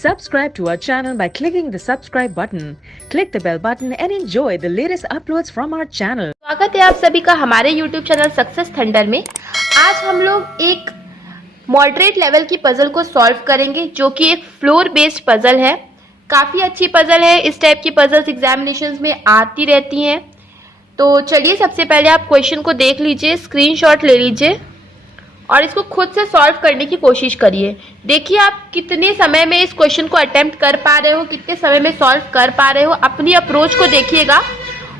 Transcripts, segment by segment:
Subscribe to our channel by clicking the subscribe button. Click the bell button and enjoy the latest uploads from our channel. स्वागत है आप सभी का हमारे YouTube channel success thunder में। आज हम लोग एक मॉडरेट लेवल की पजल को सॉल्व करेंगे जो कि एक फ्लोर बेस्ड पजल है। काफ़ी अच्छी पजल है। इस टाइप की पजल्स एग्जामिनेशंस में आती रहती हैं। तो चलिए सबसे पहले आप क्वेश्चन को देख लीजिए, स्क्रीनशॉट ले लीजिए और इसको खुद से सॉल्व करने की कोशिश करिए। देखिए आप कितने समय में इस क्वेश्चन को अटेम्प्ट कर पा रहे हो, कितने समय में सॉल्व कर पा रहे हो। अपनी अप्रोच को देखिएगा,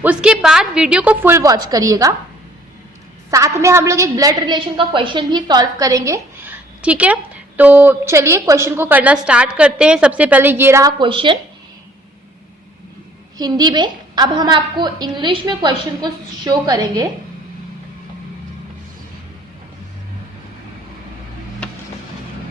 उसके बाद वीडियो को फुल वॉच करिएगा। साथ में हम लोग एक ब्लड रिलेशन का क्वेश्चन भी सॉल्व करेंगे, ठीक है। तो चलिए क्वेश्चन को करना स्टार्ट करते हैं। सबसे पहले ये रहा क्वेश्चन हिंदी में। अब हम आपको इंग्लिश में क्वेश्चन को शो करेंगे।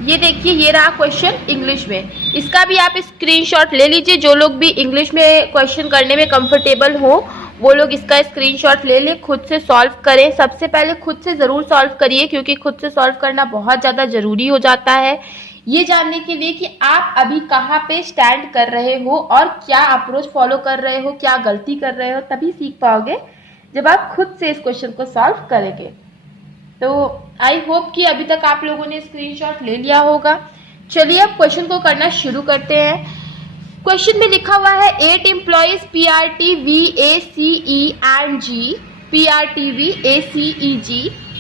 ये देखिए, ये रहा क्वेश्चन इंग्लिश में। इसका भी आप स्क्रीनशॉट ले लीजिए। जो लोग भी इंग्लिश में क्वेश्चन करने में कंफर्टेबल हो वो लोग इसका स्क्रीनशॉट ले लें, खुद से सॉल्व करें। सबसे पहले खुद से ज़रूर सॉल्व करिए क्योंकि खुद से सॉल्व करना बहुत ज़्यादा ज़रूरी हो जाता है, ये जानने के लिए कि आप अभी कहाँ पे स्टैंड कर रहे हो और क्या अप्रोच फॉलो कर रहे हो, क्या गलती कर रहे हो। तभी सीख पाओगे जब आप खुद से इस क्वेश्चन को सॉल्व करेंगे। तो आई होप कि अभी तक आप लोगों ने स्क्रीनशॉट ले लिया होगा। चलिए अब क्वेश्चन को करना शुरू करते हैं। क्वेश्चन में लिखा हुआ है 8 employees PRTVACE and G, PRTVACEG।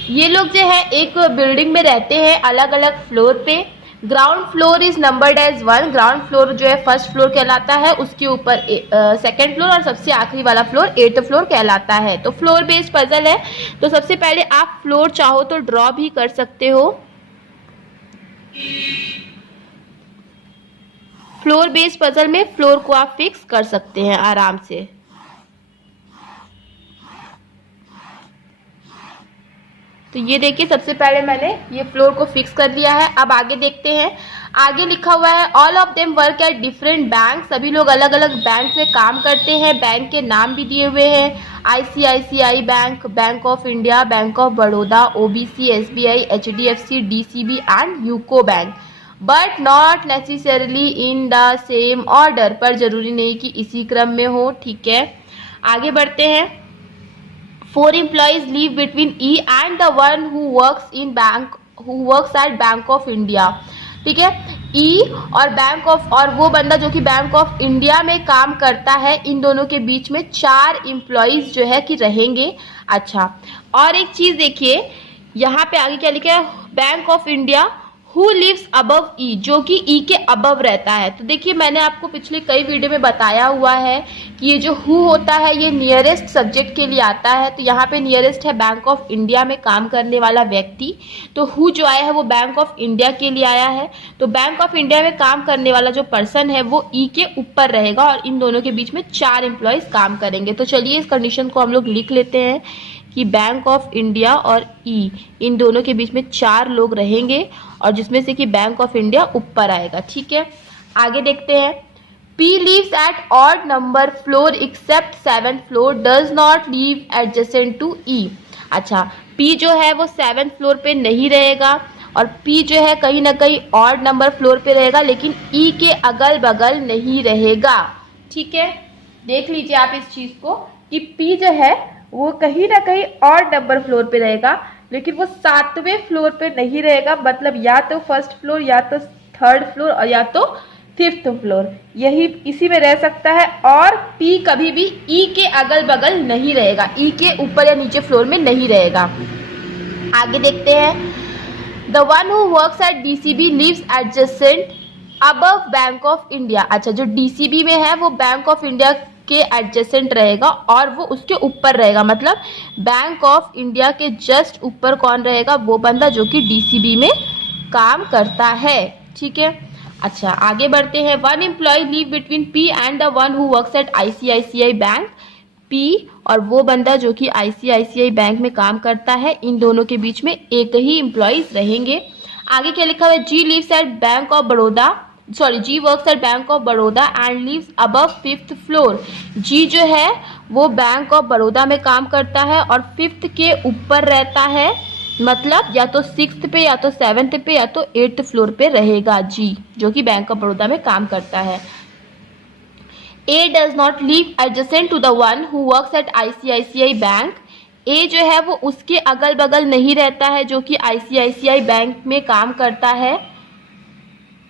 ये लोग जो है एक बिल्डिंग में रहते हैं अलग अलग फ्लोर पे। Ground floor is numbered as 1। Ground floor जो है फर्स्ट फ्लोर कहलाता है, उसके ऊपर सेकंड फ्लोर और सबसे आखिरी वाला फ्लोर 8th फ्लोर कहलाता है। तो फ्लोर बेस्ड पजल है। तो सबसे पहले आप फ्लोर चाहो तो ड्रॉ भी कर सकते हो। फ्लोर बेस्ड पजल में फ्लोर को आप फिक्स कर सकते हैं आराम से। तो ये देखिए, सबसे पहले मैंने ये फ्लोर को फिक्स कर लिया है। अब आगे देखते हैं। आगे लिखा हुआ है all of them work at different bank. सभी लोग अलग अलग बैंक में काम करते हैं। बैंक के नाम भी दिए हुए हैं, ICICI bank, bank of India, bank of Baroda, OBC, SBI, HDFC, DCB and UCO bank. But not necessarily in the same order. पर जरूरी नहीं कि इसी क्रम में हो, ठीक है। आगे बढ़ते हैं। 4 employees live between E and the one who works at Bank of India। ठीक है, E और बैंक ऑफ और वो बंदा जो कि बैंक ऑफ इंडिया में काम करता है, इन दोनों के बीच में 4 एम्प्लॉयज जो है कि रहेंगे। अच्छा, और एक चीज देखिए, यहाँ पे आगे क्या लिखा है, Bank of India who lives above E, जो कि ई के अबव रहता है। तो देखिए, मैंने आपको पिछले कई वीडियो में बताया हुआ है कि ये जो हु होता है ये नियरेस्ट सब्जेक्ट के लिए आता है। तो यहाँ पे नियरेस्ट है बैंक ऑफ इंडिया में काम करने वाला व्यक्ति। तो हु जो आया है वो बैंक ऑफ इंडिया के लिए आया है। तो बैंक ऑफ इंडिया में काम करने वाला जो पर्सन है वो ई के ऊपर रहेगा और इन दोनों के बीच में 4 एम्प्लॉयज काम करेंगे। तो चलिए इस कंडीशन को हम लोग लिख लेते हैं कि बैंक ऑफ इंडिया और ई, इन दोनों के बीच में 4 लोग रहेंगे और जिसमें से कि बैंक ऑफ इंडिया ऊपर आएगा, ठीक है। आगे देखते हैं। P lives at odd number floor except 7th floor, does not live adjacent to E। अच्छा, P जो है वो 7th फ्लोर पे नहीं रहेगा और P जो है कहीं ना कहीं ऑड नंबर फ्लोर पे रहेगा, लेकिन E के अगल बगल नहीं रहेगा, ठीक है। देख लीजिए आप इस चीज को कि P जो है वो कहीं ना कहीं ऑड नंबर फ्लोर पे रहेगा, लेकिन वो 7वें फ्लोर पे नहीं रहेगा। मतलब या तो फर्स्ट फ्लोर, या तो 3rd फ्लोर और या तो 5th फ्लोर, यही इसी में रह सकता है। और P कभी भी E के अगल बगल नहीं रहेगा, E के ऊपर या नीचे फ्लोर में नहीं रहेगा। आगे देखते हैं। The one who works at DCB lives adjacent above bank of India. अच्छा, जो DCB में है वो बैंक ऑफ इंडिया के एडजेसेंट रहेगा और वो उसके ऊपर रहेगा। मतलब बैंक ऑफ इंडिया के जस्ट ऊपर कौन रहेगा, वो बंदा जो कि DCB में काम करता है, ठीक है। अच्छा, आगे बढ़ते हैं। 1 employ live between P and the one who works at ICICI bank. P और वो बंदा जो कि ICICI बैंक में काम करता है, इन दोनों के बीच में एक ही एम्प्लॉयज रहेंगे। आगे क्या लिखा हुआ है, G lives at bank of Baroda, G works at bank of Baroda and lives above 5th floor. G जो है वो बैंक ऑफ बड़ौदा में काम करता है और 5th के ऊपर रहता है, मतलब या तो 6th पे या तो 7th पे या तो 8th फ्लोर पे रहेगा जी, जो कि बैंक ऑफ बड़ौदा में काम करता है। A does not live adjacent to the one who works at ICICI bank. A जो है वो उसके अगल बगल नहीं रहता है जो कि ICICI बैंक में काम करता है।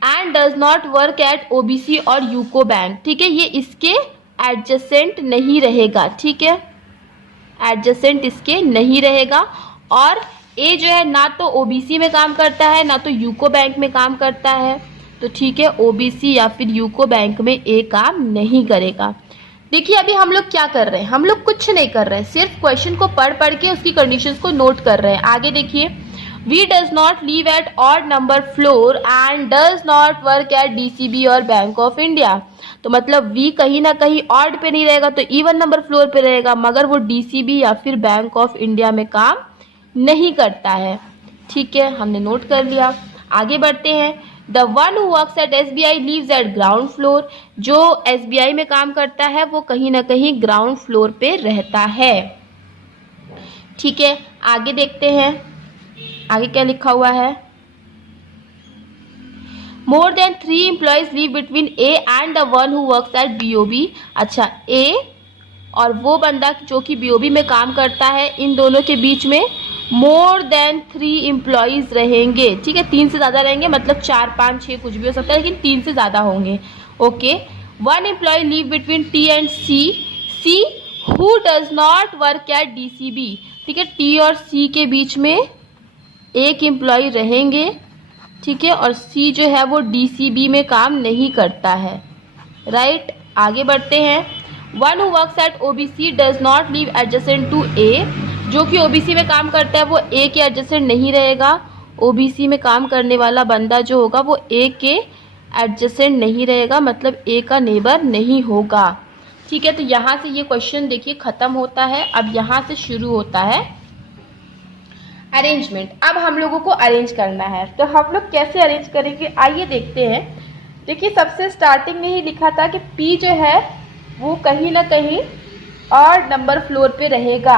And does not work eight OBC और यूको बैंक, ठीक है, ये इसके एडजेसेंट नहीं रहेगा, ठीक है, एडजेसेंट इसके नहीं रहेगा। और ए जो है ना तो OBC में काम करता है ना तो यूको बैंक में काम करता है, तो ठीक है OBC या फिर यूको बैंक में ए काम नहीं करेगा। देखिए अभी हम लोग क्या कर रहे हैं, हम लोग कुछ नहीं कर रहे हैं, सिर्फ क्वेश्चन को पढ़ के उसकी कंडीशंस को नोट कर रहे हैं। आगे देखिए, V does not live at odd number floor and does not work at DCB और बैंक ऑफ इंडिया। तो मतलब वी कहीं ना कहीं ऑड पे नहीं रहेगा तो इवन नंबर फ्लोर पे रहेगा, मगर वो DCB या फिर बैंक ऑफ इंडिया में काम नहीं करता है, ठीक है, हमने नोट कर लिया। आगे बढ़ते हैं। The one who works at SBI lives at ground floor. जो SBI में काम करता है वो कहीं ना कहीं ग्राउंड फ्लोर पे रहता है, ठीक है। आगे देखते हैं, आगे क्या लिखा हुआ है। More than 3 employees live between A and the one who works eight BOB। अच्छा, ए और वो बंदा जो कि BOB में काम करता है, इन दोनों के बीच में मोर देन 3 एम्प्लॉयज रहेंगे, ठीक है, 3 से ज़्यादा रहेंगे, मतलब 4, 5, 6 कुछ भी हो सकता है, लेकिन 3 से ज़्यादा होंगे, okay. 1 employ live between T and C who does not work at DCB, ठीक है, T और C के बीच में एक एम्प्लॉय रहेंगे, ठीक है, और C जो है वो DCB में काम नहीं करता है, राइट। आगे बढ़ते हैं। One who works at OBC does not live adjacent to A। जो कि OBC में काम करता है वो A के एडजेसेंट नहीं रहेगा। OBC में काम करने वाला बंदा जो होगा वो A के एडजेसेंट नहीं रहेगा, मतलब A का नेबर नहीं होगा, ठीक है। तो यहाँ से ये क्वेश्चन देखिए खत्म होता है। अब यहाँ से शुरू होता है अरेंजमेंट। अब हम लोगों को अरेंज करना है, तो हम लोग कैसे अरेंज करेंगे आइए देखते हैं। देखिए सबसे स्टार्टिंग में ही लिखा था कि P जो है वो कहीं ना कहीं और नंबर फ्लोर पे रहेगा,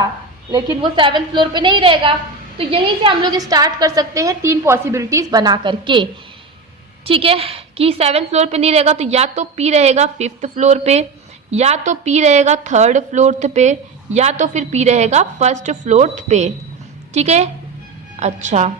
लेकिन वो 7th फ्लोर पे नहीं रहेगा। तो यहीं से हम लोग स्टार्ट कर सकते हैं 3 पॉसिबिलिटीज बना करके, ठीक है, कि 7th फ्लोर पे नहीं रहेगा तो या तो P रहेगा 5th फ्लोर पे, या तो P रहेगा 3rd फ्लोर पे, या तो फिर P रहेगा 1st फ्लोर पे, ठीक है। अच्छा,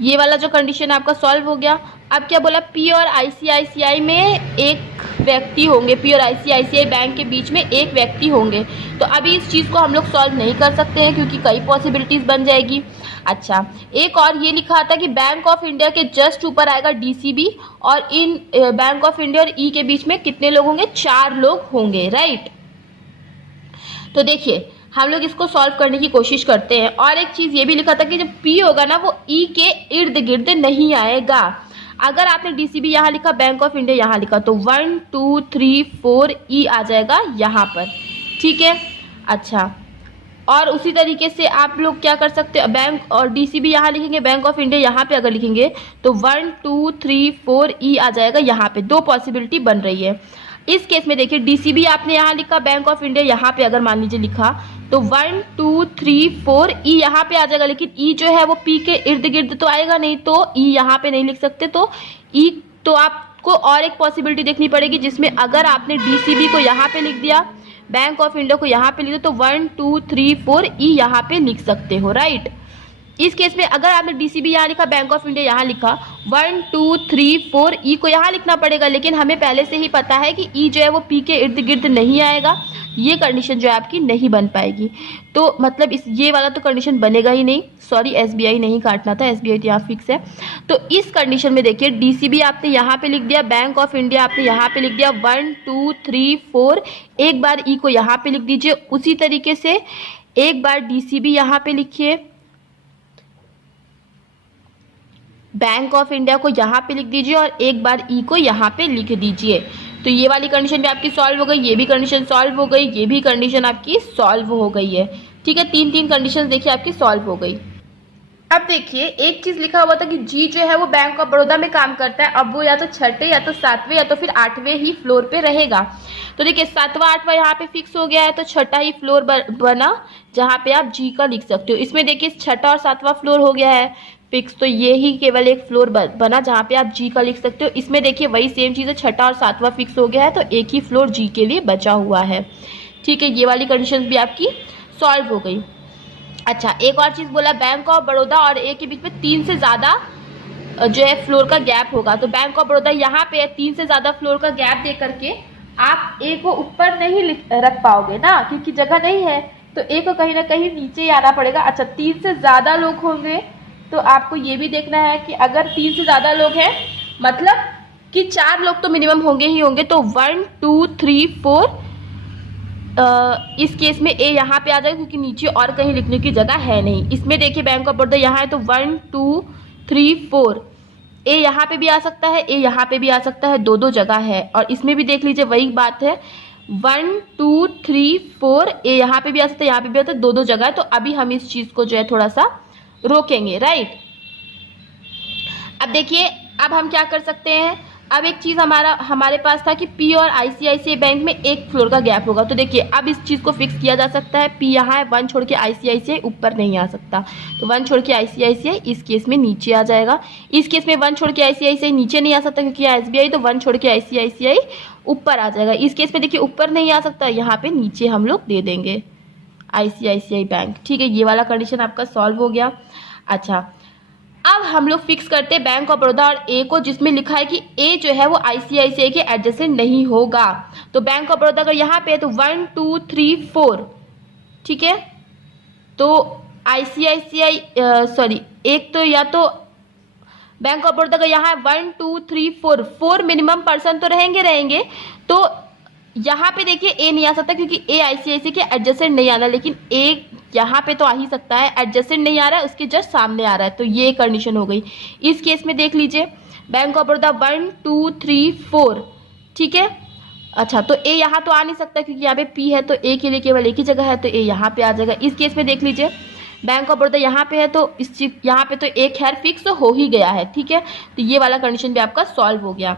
ये वाला जो कंडीशन आपका सॉल्व हो गया। अब क्या बोला, P और ICICI में एक व्यक्ति होंगे, P और ICICI बैंक के बीच में एक व्यक्ति होंगे। तो अभी इस चीज़ को हम लोग सॉल्व नहीं कर सकते हैं क्योंकि कई पॉसिबिलिटीज़ बन जाएगी। अच्छा, एक और ये लिखा था कि बैंक ऑफ इंडिया के जस्ट ऊपर आएगा DCB और इन बैंक ऑफ इंडिया और E के बीच में कितने लोग होंगे, 4 लोग होंगे, राइट। तो देखिए हम लोग इसको सॉल्व करने की कोशिश करते हैं। और एक चीज़ ये भी लिखा था कि जब P होगा ना वो E के इर्द गिर्द नहीं आएगा। अगर आपने DCB यहाँ लिखा, बैंक ऑफ इंडिया यहाँ लिखा, तो 1 2 3 4 E आ जाएगा यहाँ पर, ठीक है। अच्छा, और उसी तरीके से आप लोग क्या कर सकते हो, बैंक और DCB यहाँ लिखेंगे, बैंक ऑफ इंडिया यहाँ पे अगर लिखेंगे तो 1 2 3 4 E आ जाएगा यहाँ पे। 2 पॉसिबिलिटी बन रही है। इस केस में देखिए DCB आपने यहाँ लिखा, बैंक ऑफ इंडिया यहाँ पे अगर मान लीजिए लिखा तो 1 2 3 4 E यहाँ पे आ जाएगा, लेकिन E जो है वो P के इर्द गिर्द तो आएगा नहीं, तो E यहाँ पे नहीं लिख सकते। तो E तो आपको और एक पॉसिबिलिटी देखनी पड़ेगी जिसमें अगर आपने DCB को यहाँ पे लिख दिया, बैंक ऑफ इंडिया को यहाँ पे लिख दिया, तो 1 2 3 4 E यहाँ पे लिख सकते हो, राइट। इस केस में अगर आपने DCB यहाँ लिखा, बैंक ऑफ इंडिया यहाँ लिखा, 1 2 3 4 E को यहाँ लिखना पड़ेगा, लेकिन हमें पहले से ही पता है कि E जो है वो P के इर्द गिर्द नहीं आएगा। ये कंडीशन जो है आपकी नहीं बन पाएगी। तो मतलब ये वाला तो कंडीशन बनेगा ही नहीं। सॉरी, SBI नहीं काटना था, SBI तो यहाँ फिक्स है। तो इस कंडीशन में देखिए DCB आपने यहाँ पे लिख दिया, बैंक ऑफ इंडिया आपने यहाँ पे लिख दिया, 1 2 3 4, एक बार E को यहाँ पे लिख दीजिए। उसी तरीके से एक बार DCB यहाँ पे लिखिए, बैंक ऑफ इंडिया को यहाँ पे लिख दीजिए और एक बार E को यहाँ पे लिख दीजिए। तो ये वाली कंडीशन भी आपकी सॉल्व हो गई, ये भी कंडीशन सॉल्व हो गई, ये भी कंडीशन आपकी सॉल्व हो गई है, ठीक है। 3 कंडीशन देखिए आपकी सॉल्व हो गई। अब देखिए एक चीज लिखा हुआ था कि जी जो है वो बैंक ऑफ बड़ौदा में काम करता है, अब वो या तो छठे या तो सातवें या तो फिर आठवें ही फ्लोर पे रहेगा। तो देखिए सातवां आठवां यहाँ पे फिक्स हो गया है, तो छठा ही फ्लोर बना जहाँ पे आप जी का लिख सकते हो। इसमें देखिए छठा और सातवां फ्लोर हो गया है फिक्स, तो ये ही केवल एक फ्लोर बना जहाँ पे आप जी का लिख सकते हो। इसमें देखिए वही सेम चीज़ है, छठा और सातवां फिक्स हो गया है, तो एक ही फ्लोर जी के लिए बचा हुआ है। ठीक है, ये वाली कंडीशन भी आपकी सॉल्व हो गई। अच्छा, एक और चीज़ बोला, बैंक ऑफ बड़ौदा और ए के बीच में 3 से ज़्यादा जो है फ्लोर का गैप होगा। तो बैंक ऑफ बड़ौदा यहाँ पे है, 3 से ज़्यादा फ्लोर का गैप दे करके आप ए को ऊपर नहीं रख पाओगे ना, क्योंकि जगह नहीं है, तो ए को कहीं ना कहीं नीचे ही आना पड़ेगा। अच्छा, 3 से ज़्यादा लोग होंगे तो आपको ये भी देखना है कि अगर 3 से ज़्यादा लोग हैं मतलब कि 4 लोग तो मिनिमम होंगे ही होंगे, तो 1 2 3 4 इस केस में ए यहाँ पे आ जाएगा क्योंकि नीचे और कहीं लिखने की जगह है नहीं। इसमें देखिए बैंक ऑफ बड़ौदा यहाँ है तो 1 2 3 4 ए यहाँ पे भी आ सकता है, ए यहाँ पे भी आ सकता है, दो जगह है। और इसमें भी देख लीजिए वही बात है, 1 2 3 4 ए यहाँ पे भी आ सकता है, यहाँ पे भी आता है, दो जगह है। तो अभी हम इस चीज को जो है थोड़ा सा रोकेंगे, राइट। अब देखिए अब हम क्या कर सकते हैं, अब एक चीज हमारे पास था कि पी और आईसीआईसीआई बैंक में एक फ्लोर का गैप होगा। तो देखिए अब इस चीज को फिक्स किया जा सकता है, पी यहाँ है, 1 छोड़ के आईसीआईसीआई ऊपर नहीं आ सकता, तो 1 छोड़ के आईसीआईसीआई इस केस में नीचे आ जाएगा। इस केस में 1 छोड़ के आईसीआईसीआई नीचे नहीं आ सकता क्योंकि एसबीआई, तो 1 छोड़ के आईसीआईसीआई ऊपर आ जाएगा। इस केस में देखिए ऊपर नहीं आ सकता, यहाँ पे नीचे हम लोग दे देंगे आईसीआईसीआई बैंक। ठीक है, ये वाला कंडीशन आपका सॉल्व हो गया। अच्छा, अब हम लोग फिक्स करते हैं बैंक ऑफ बड़ौदा और ए को, जिसमें लिखा है कि ए जो है वो आईसीआईसीआई के एडजेसेंट नहीं होगा। तो बैंक ऑफ बड़ौदा अगर यहाँ पे है तो 1 2 3 4, ठीक है, तो आईसीआईसीआई सॉरी एक तो या तो बैंक ऑफ बड़ौदा अगर यहाँ है 1 2 3 4 मिनिमम पर्सन तो रहेंगे, तो यहाँ पे देखिए ए नहीं आ सकता क्योंकि ए आईसीआईसीआई के एडजेसेंट नहीं आ रहा, लेकिन ए यहाँ पे तो आ ही सकता है, एडजेसेंट नहीं आ रहा है, उसके जस्ट सामने आ रहा है, तो ये कंडीशन हो गई। इस केस में देख लीजिए बैंक ऑफ बड़ौदा 1 2 3 4, ठीक है। अच्छा, तो ए यहाँ तो आ नहीं सकता क्योंकि यहाँ पे पी है, तो ए के लिए केवल एक ही जगह है, तो ए यहाँ पे आ जाएगा। इस केस में देख लीजिए बैंक ऑफ बड़ौदा यहाँ पे है, तो इस यहाँ पे तो एक खैर फिक्स हो ही गया है, ठीक है। तो ये वाला कंडीशन भी आपका सॉल्व हो गया।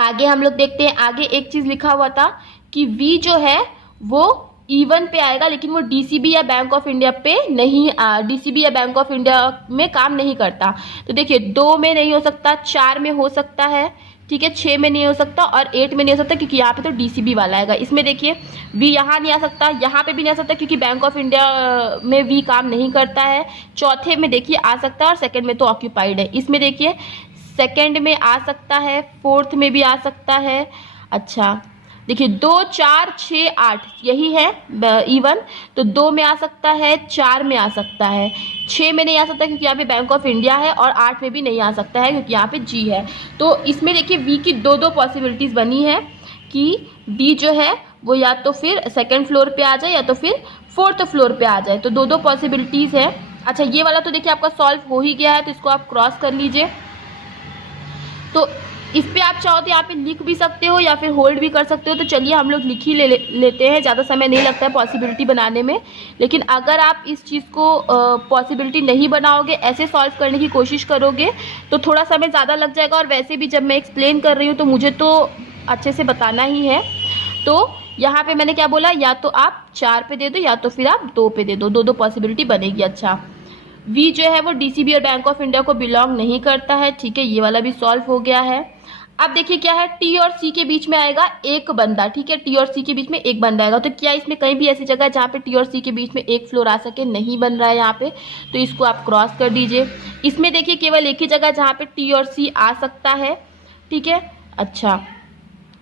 आगे हम लोग देखते हैं, आगे एक चीज लिखा हुआ था कि वी जो है वो E1 पे आएगा, लेकिन वो डीसीबी या बैंक ऑफ इंडिया पे नहीं, डीसीबी या बैंक ऑफ इंडिया में काम नहीं करता। तो देखिए 2 में नहीं हो सकता, 4 में हो सकता है, ठीक है, 6 में नहीं हो सकता और 8 में नहीं हो सकता क्योंकि यहाँ पे तो डीसीबी वाला आएगा। इसमें देखिए वी यहाँ नहीं आ सकता, यहाँ पे भी नहीं आ सकता क्योंकि बैंक ऑफ इंडिया में वी काम नहीं करता है। चौथे में देखिए आ सकता है और सेकंड में तो ऑक्यूपाइड है। इसमें देखिए सेकंड में आ सकता है, फोर्थ में भी आ सकता है। अच्छा देखिए 2 4 6 8 यही है E1, तो 2 में आ सकता है, 4 में आ सकता है, 6 में नहीं आ सकता क्योंकि यहाँ पे बैंक ऑफ इंडिया है और 8 में भी नहीं आ सकता है क्योंकि यहाँ पे जी है। तो इसमें देखिए वी की दो पॉसिबिलिटीज बनी है कि डी जो है वो या तो फिर सेकेंड फ्लोर पे आ जाए या तो फिर फोर्थ फ्लोर पे आ जाए, तो दो पॉसिबिलिटीज है। अच्छा, ये वाला तो देखिए आपका सॉल्व हो ही गया है, तो इसको आप क्रॉस कर लीजिए। तो इस पे आप चाहो तो यहाँ पे लिख भी सकते हो या फिर होल्ड भी कर सकते हो। तो चलिए हम लोग लिख ही लेते हैं, ज़्यादा समय नहीं लगता है पॉसिबिलिटी बनाने में। लेकिन अगर आप इस चीज़ को पॉसिबिलिटी नहीं बनाओगे, ऐसे सॉल्व करने की कोशिश करोगे तो थोड़ा समय ज़्यादा लग जाएगा। और वैसे भी जब मैं एक्सप्लेन कर रही हूँ तो मुझे तो अच्छे से बताना ही है। तो यहाँ पे मैंने क्या बोला, या तो आप 4 पे दे दो या तो फिर आप 2 पे दे दो, दो पॉसिबिलिटी बनेगी। अच्छा, वी जो है वो डीसीबी और बैंक ऑफ इंडिया को बिलोंग नहीं करता है, ठीक है, ये वाला भी सॉल्व हो गया है। अब देखिए क्या है, टी और सी के बीच में आएगा एक बंदा, ठीक है, टी और सी के बीच में एक बंदा आएगा। तो क्या इसमें कहीं भी ऐसी जगह है जहाँ पे टी और सी के बीच में एक फ्लोर आ सके? नहीं बन रहा है यहाँ पे, तो इसको आप क्रॉस कर दीजिए। इसमें देखिए केवल एक ही जगह जहाँ पे टी और सी आ सकता है, ठीक है। अच्छा,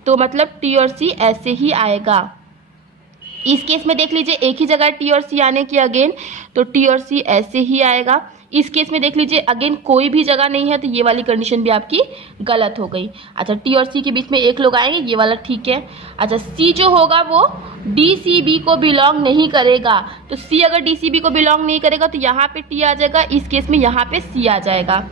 तो मतलब टी और सी ऐसे ही आएगा। इस केस में देख लीजिए एक ही जगह टी और सी आने की अगेन, तो टी और सी ऐसे ही आएगा। इस केस में देख लीजिए अगेन कोई भी जगह नहीं है, तो ये वाली कंडीशन भी आपकी गलत हो गई। अच्छा, टी और सी के बीच में एक लोग आएंगे, ये वाला ठीक है। अच्छा, सी जो होगा वो डीसीबी को बिलोंग नहीं करेगा, तो सी अगर डीसीबी को बिलोंग नहीं करेगा तो यहाँ पे टी आ जाएगा, इस केस में यहाँ पे सी आ जाएगा।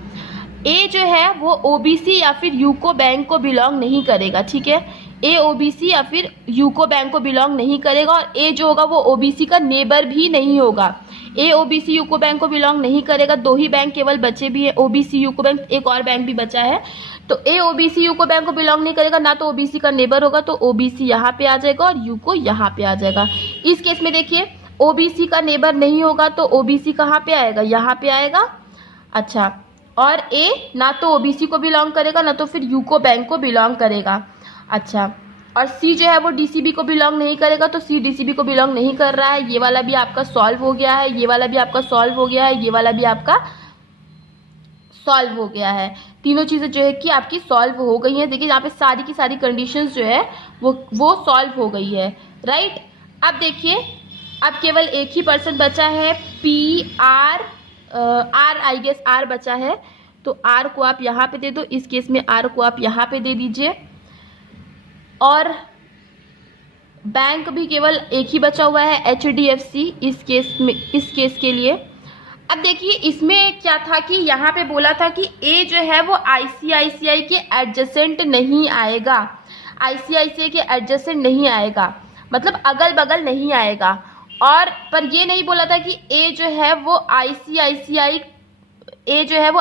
ए जो है वो ओबीसी या फिर यूको बैंक को बिलोंग नहीं करेगा, ठीक है, ए ओबीसी या फिर यूको बैंक को बिलोंग नहीं करेगा। और ए जो होगा वो ओबीसी का नेबर भी नहीं होगा। ए ओबीसी यूको बैंक को बिलोंग नहीं करेगा, 2 ही बैंक केवल बचे भी है, ओबीसी यूको बैंक, एक और बैंक भी बचा है। तो ए ओबीसी यूको बैंक को बिलोंग नहीं करेगा, ना तो ओबीसी का नेबर होगा, तो ओबीसी यहाँ पे आ जाएगा और यूको यहाँ पे आ जाएगा। इस केस में देखिए ओबीसी का नेबर नहीं होगा तो ओबीसी कहाँ पे आएगा, यहाँ पे आएगा। अच्छा, और ए ना तो ओबीसी को बिलोंग करेगा ना तो फिर यूको बैंक को बिलोंग करेगा। अच्छा, और सी जो है वो डीसीबी को बिलोंग नहीं करेगा, तो सी डीसीबी को बिलोंग नहीं कर रहा है। ये वाला भी आपका सॉल्व हो गया है, ये वाला भी आपका सॉल्व हो गया है, ये वाला भी आपका सॉल्व हो गया है। तीनों चीज़ें जो है कि आपकी सॉल्व हो गई हैं। देखिए यहाँ पे सारी की सारी कंडीशंस जो है वो सॉल्व हो गई है, राइट। अब देखिए अब केवल एक ही पर्सन बचा है, P R, R I guess R बचा है, तो आर को आप यहाँ पे दे दो, इस केस में आर को आप यहाँ पे दे दीजिए। और बैंक भी केवल एक ही बचा हुआ है, HDFC, इस केस में, इस केस के लिए। अब देखिए इसमें क्या था कि यहाँ पे बोला था कि ए जो है वो ICICI के एडजेसेंट नहीं आएगा, ICICI के एडजेसेंट नहीं आएगा, मतलब अगल बगल नहीं आएगा। और पर ये नहीं बोला था कि ए जो है वो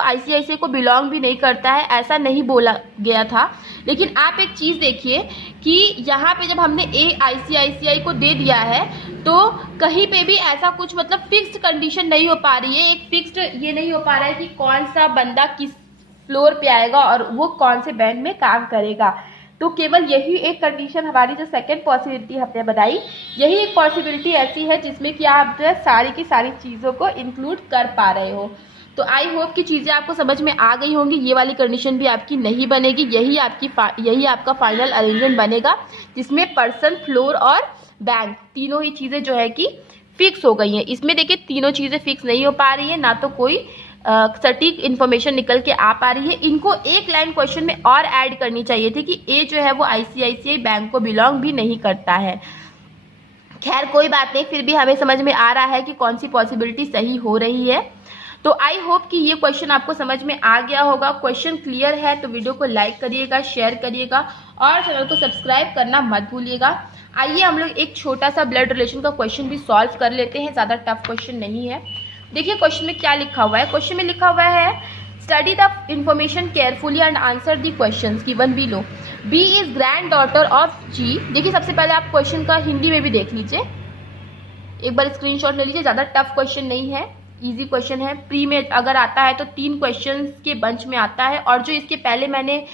ICICI को बिलोंग भी नहीं करता है, ऐसा नहीं बोला गया था। लेकिन आप एक चीज़ देखिए कि यहाँ पे जब हमने ए ICICI को दे दिया है तो कहीं पे भी ऐसा कुछ मतलब फिक्स्ड कंडीशन नहीं हो पा रही है, एक फिक्स्ड ये नहीं हो पा रहा है कि कौन सा बंदा किस फ्लोर पे आएगा और वो कौन से बैंक में काम करेगा। तो केवल यही एक कंडीशन हमारी जो सेकंड पॉसिबिलिटी हमने बनाई, यही एक पॉसिबिलिटी ऐसी है जिसमें कि आप जो है सारी की सारी चीज़ों को इंक्लूड कर पा रहे हो। तो आई होप कि चीज़ें आपको समझ में आ गई होंगी। ये वाली कंडीशन भी आपकी नहीं बनेगी, यही आपका फाइनल अरेंजमेंट बनेगा जिसमें पर्सन, फ्लोर और बैंक तीनों ही चीज़ें जो है कि फिक्स हो गई हैं। इसमें देखिए तीनों चीज़ें फिक्स नहीं हो पा रही है, ना तो कोई सटीक इन्फॉर्मेशन निकल के आ पा रही है। इनको एक लाइन क्वेश्चन में और ऐड करनी चाहिए थी कि ए जो है वो ICICI बैंक को बिलोंग भी नहीं करता है। खैर कोई बात नहीं, फिर भी हमें समझ में आ रहा है कि कौन सी पॉसिबिलिटी सही हो रही है। तो आई होप कि ये क्वेश्चन आपको समझ में आ गया होगा। क्वेश्चन क्लियर है तो वीडियो को लाइक करिएगा, शेयर करिएगा और चैनल को सब्सक्राइब करना मत भूलिएगा। आइए हम लोग एक छोटा सा ब्लड रिलेशन का क्वेश्चन भी सॉल्व कर लेते हैं, ज़्यादा टफ क्वेश्चन नहीं है। देखिए क्वेश्चन में क्या लिखा हुआ है। क्वेश्चन में लिखा हुआ है study the information carefully and answer the questions given below. B is granddaughter of G. देखिए सबसे पहले आप क्वेश्चन का हिंदी में भी देख लीजिए, एक बार स्क्रीनशॉट ले लीजिए। ज़्यादा टफ क्वेश्चन नहीं है, इजी क्वेश्चन है। प्री में अगर आता है तो 3 क्वेश्चंस के बंच में आता है, और जो इसके पहले मैंने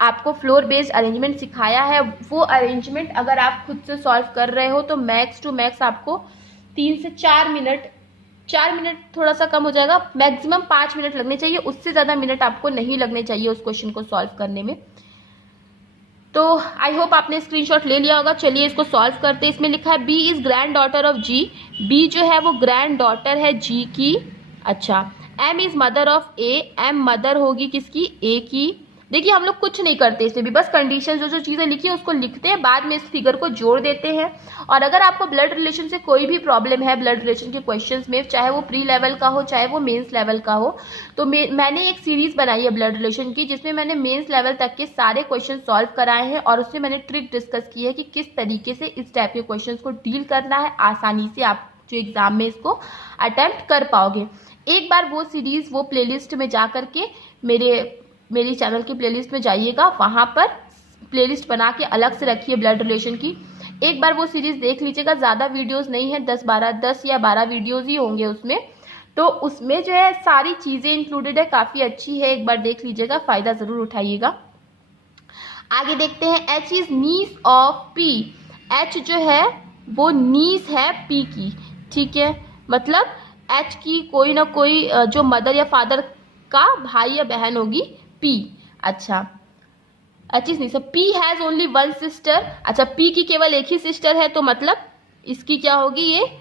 आपको फ्लोर बेस्ड अरेंजमेंट सिखाया है वो अरेंजमेंट अगर आप खुद से सॉल्व कर रहे हो तो मैक्स टू मैक्स आपको 3 से 4 मिनट, 4 मिनट थोड़ा सा कम हो जाएगा, मैक्सिमम 5 मिनट लगने चाहिए, उससे ज़्यादा मिनट आपको नहीं लगने चाहिए उस क्वेश्चन को सॉल्व करने में। तो आई होप आपने स्क्रीनशॉट ले लिया होगा। चलिए इसको सॉल्व करते हैं। इसमें लिखा है B is granddaughter of G. B जो है वो ग्रैंड डॉटर है जी की। अच्छा, M is mother of A. M mother होगी किसकी, ए की। देखिए हम लोग कुछ नहीं करते इसमें भी, बस कंडीशन जो चीज़ें लिखी है उसको लिखते हैं, बाद में इस फिगर को जोड़ देते हैं। और अगर आपको ब्लड रिलेशन से कोई भी प्रॉब्लम है ब्लड रिलेशन के क्वेश्चंस में, चाहे वो प्री लेवल का हो चाहे वो मेंस लेवल का हो, तो मैंने एक सीरीज बनाई है ब्लड रिलेशन की जिसमें मैंने मेंस लेवल तक के सारे क्वेश्चन सॉल्व कराए हैं और उसमें मैंने ट्रिक डिस्कस की है कि किस तरीके से इस टाइप के क्वेश्चन को डील करना है, आसानी से आप जो एग्जाम में इसको अटेम्प्ट कर पाओगे। एक बार वो सीरीज, वो प्लेलिस्ट में जा करके मेरी चैनल की प्लेलिस्ट में जाइएगा, वहाँ पर प्लेलिस्ट बना के अलग से रखिए ब्लड रिलेशन की। एक बार वो सीरीज देख लीजिएगा, ज़्यादा वीडियोस नहीं है, 10 या 12 वीडियोस ही होंगे उसमें। तो उसमें जो है सारी चीज़ें इंक्लूडेड है, काफ़ी अच्छी है, एक बार देख लीजिएगा, फ़ायदा ज़रूर उठाइएगा। आगे देखते हैं। H is niece of P. H जो है वो नीस है पी की, ठीक है, मतलब एच की कोई ना कोई जो मदर या फादर का भाई या बहन होगी पी। अच्छा, H is niece. P has only 1 sister. अच्छा, पी की केवल एक ही सिस्टर है, तो मतलब इसकी क्या होगी, ये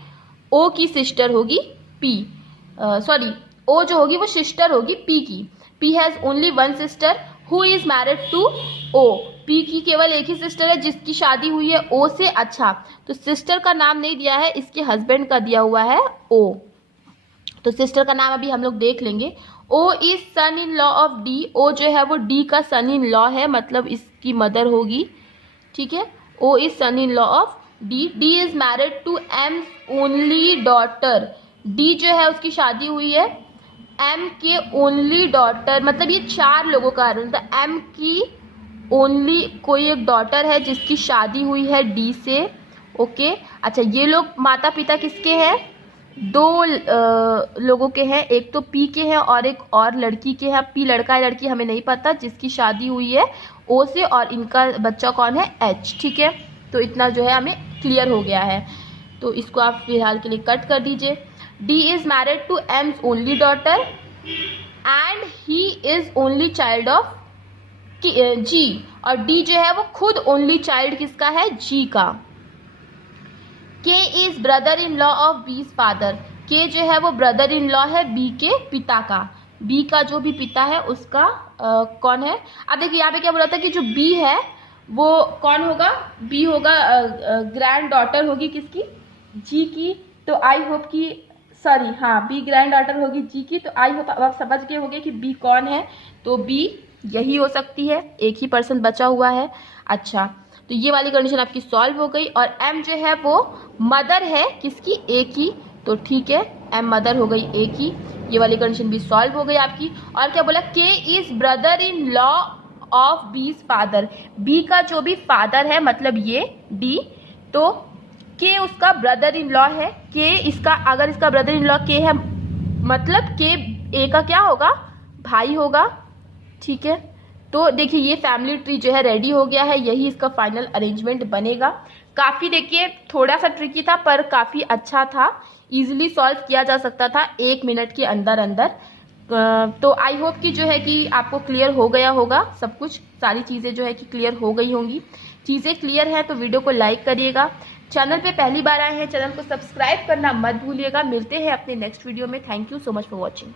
ओ की सिस्टर होगी पी, सॉरी ओ जो होगी वो सिस्टर होगी पी की। P has only 1 sister who is married to O. P की केवल एक ही सिस्टर है जिसकी शादी हुई है ओ से। अच्छा, तो सिस्टर का नाम नहीं दिया है, इसके हस्बैंड का दिया हुआ है ओ, तो सिस्टर का नाम अभी हम लोग देख लेंगे। O is son in law of D. O जो है वो डी का सन इन लॉ है, मतलब इसकी मदर होगी, ठीक है। O is son in law of D. D is married to M only daughter. D जो है उसकी शादी हुई है एम के ओनली डॉटर, मतलब ये 4 लोगों का है, मतलब एम की ओनली कोई एक डॉटर है जिसकी शादी हुई है डी से। ओके, अच्छा ये लोग माता पिता किसके हैं? 2 लोगों के हैं, एक तो पी के हैं और एक और लड़की के हैं। पी लड़का है लड़की हमें नहीं पता, जिसकी शादी हुई है ओ से, और इनका बच्चा कौन है? एच। ठीक है, तो इतना जो है हमें क्लियर हो गया है, तो इसको आप फिलहाल के लिए कट कर दीजिए। D is married to M's only daughter and he is only child of G, और डी जो है वो खुद ओनली चाइल्ड किसका है? जी का। के is brother in law of बीज फादर, के जो है वो ब्रदर इन लॉ है बी के पिता का। बी का जो भी पिता है उसका कौन है? अब देखिए यहाँ पे क्या बोला था कि जो बी है वो कौन होगा? बी होगा ग्रैंड डॉटर होगी किसकी? जी की। तो आई होप कि सॉरी हाँ, बी ग्रैंड डॉटर होगी जी की। तो आई होप अब आप समझ गए होंगे कि बी कौन है। तो बी यही हो सकती है, एक ही पर्सन बचा हुआ है। अच्छा, तो ये वाली कंडीशन आपकी सॉल्व हो गई। और एम जो है वो मदर है किसकी? ए की। तो ठीक है, एम मदर हो गई ए की, ये वाली कंडीशन भी सॉल्व हो गई आपकी। और क्या बोला? के is brother in law of बीज फादर, बी का जो भी फादर है मतलब ये डी, तो के उसका ब्रदर इन लॉ है। के इसका, अगर इसका ब्रदर इन लॉ के है मतलब के ए का क्या होगा? भाई होगा। ठीक है, तो देखिए ये फैमिली ट्री जो है रेडी हो गया है, यही इसका फाइनल अरेंजमेंट बनेगा। काफ़ी देखिए थोड़ा सा ट्रिकी था पर काफ़ी अच्छा था, इजीली सॉल्व किया जा सकता था 1 मिनट के अंदर अंदर। तो आई होप कि जो है कि आपको क्लियर हो गया होगा सब कुछ, सारी चीज़ें जो है कि क्लियर हो गई होंगी। चीज़ें क्लियर है तो वीडियो को लाइक करिएगा, चैनल पे पहली बार आए हैं चैनल को सब्सक्राइब करना मत भूलिएगा। मिलते हैं अपने नेक्स्ट वीडियो में। Thank you so much for watching.